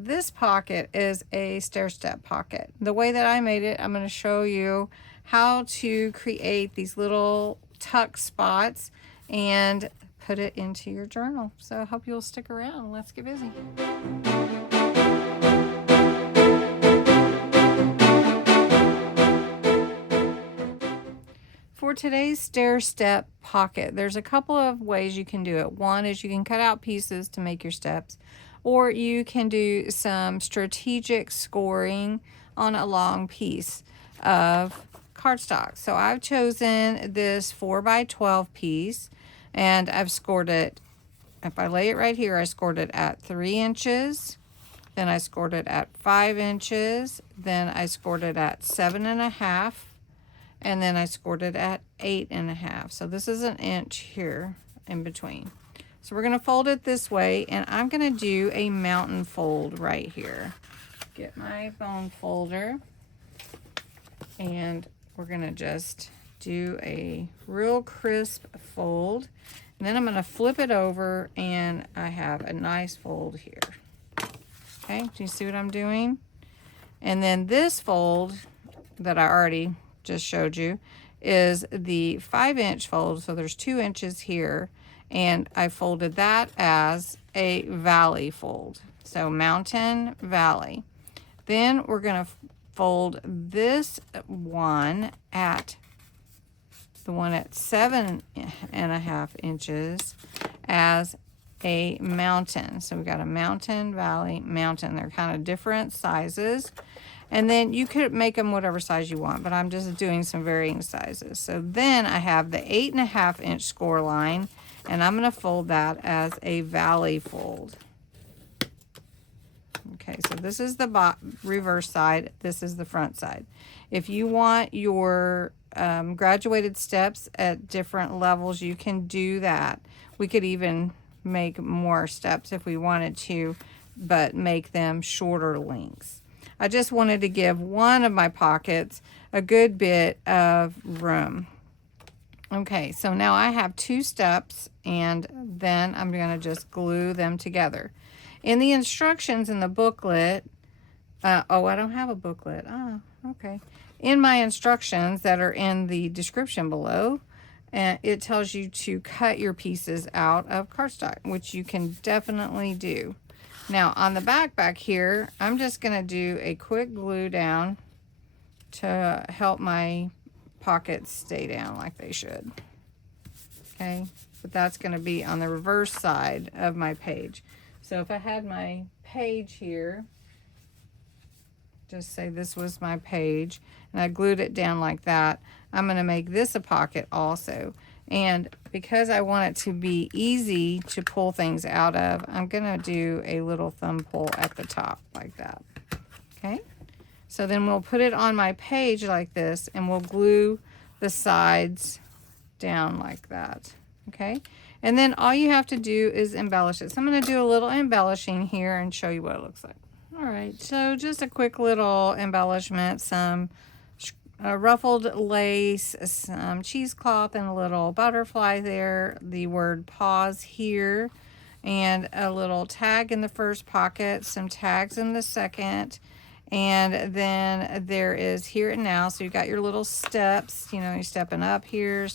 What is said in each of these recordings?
This pocket is a stair-step pocket. The way that I made it, I'm going to show you how to create these little tuck spots and put it into your journal. So I hope you'll stick around. Let's get busy. For today's stair-step pocket, there's a couple of ways you can do it. One is you can cut out pieces to make your steps, or you can do some strategic scoring on a long piece of cardstock. So I've chosen this 4x12 piece, and I've scored it, if I lay it right here, I scored it at 3 inches, then I scored it at 5 inches, then I scored it at 7.5, and then I scored it at 8.5. So this is an inch here in between. So we're gonna fold it this way, and I'm gonna do a mountain fold right here. Get my bone folder, and we're gonna just do a real crisp fold. And then I'm gonna flip it over, and I have a nice fold here. Okay, do you see what I'm doing? And then this fold that I already just showed you is the 5-inch fold. So there's 2 inches here, and I folded that as a valley fold. So mountain, valley. Then we're going to fold this one at the one at 7.5 inches as a mountain. So we got a mountain, valley, mountain. They're kind of different sizes. And then you could make them whatever size you want, but I'm just doing some varying sizes. So then I have the 8.5 inch score line, and I'm going to fold that as a valley fold. Okay, so this is the reverse side. This is the front side. If you want your graduated steps at different levels, you can do that. We could even make more steps if we wanted to, but make them shorter lengths. I just wanted to give one of my pockets a good bit of room. Okay, so now I have 2 steps, and then I'm going to just glue them together. In the instructions in the booklet, oh, I don't have a booklet. Oh, okay. In my instructions that are in the description below, it tells you to cut your pieces out of cardstock, which you can definitely do. Now on the back here, I'm just going to do a quick glue down to help my pockets stay down like they should. Okay, but that's going to be on the reverse side of my page. So if I had my page here, just say this was my page, and I glued it down like that, I'm going to make this a pocket also. And because I want it to be easy to pull things out of, I'm going to do a little thumb pull at the top like that. Okay, so then we'll put it on my page like this, and we'll glue the sides down like that. Okay, and then all you have to do is embellish it. So I'm going to do a little embellishing here and show you what it looks like. All right, so just a quick little embellishment, some ruffled lace, some cheesecloth, and a little butterfly there, the word pause here, and a little tag in the first pocket, some tags in the second, and then there is here and now. So you got your little steps, you know, you're stepping up here,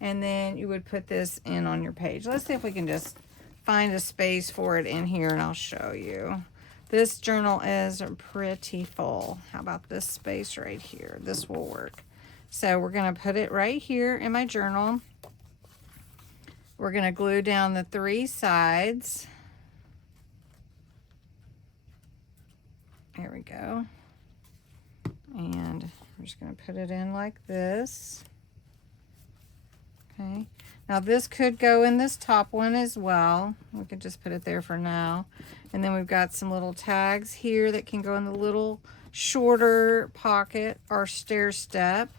and then you would put this in on your page. Let's see if we can just find a space for it in here, and I'll show you. This journal is pretty full. How about this space right here? This will work. So we're going to put it right here in my journal. We're going to glue down the 3 sides. There we go. And I'm just going to put it in like this. Okay. Now this could go in this top one as well. We could just put it there for now. And then we've got some little tags here that can go in the little shorter pocket or stair step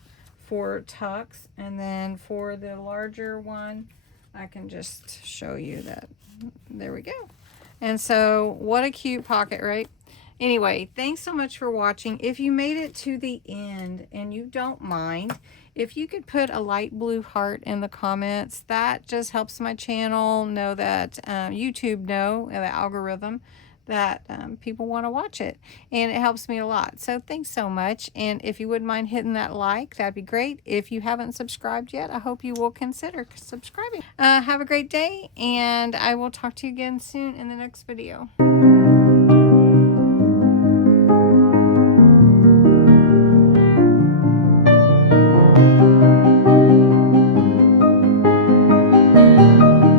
for tucks. And then for the larger one, I can just show you that. There we go. And so what a cute pocket, right? Anyway, thanks so much for watching. If you made it to the end and you don't mind, if you could put a light blue heart in the comments, that just helps my channel know that YouTube know, the algorithm, that people want to watch it, and it helps me a lot. So thanks so much, and if you wouldn't mind hitting that like, that'd be great. If you haven't subscribed yet, I hope you will consider subscribing. Have a great day, and I will talk to you again soon in the next video.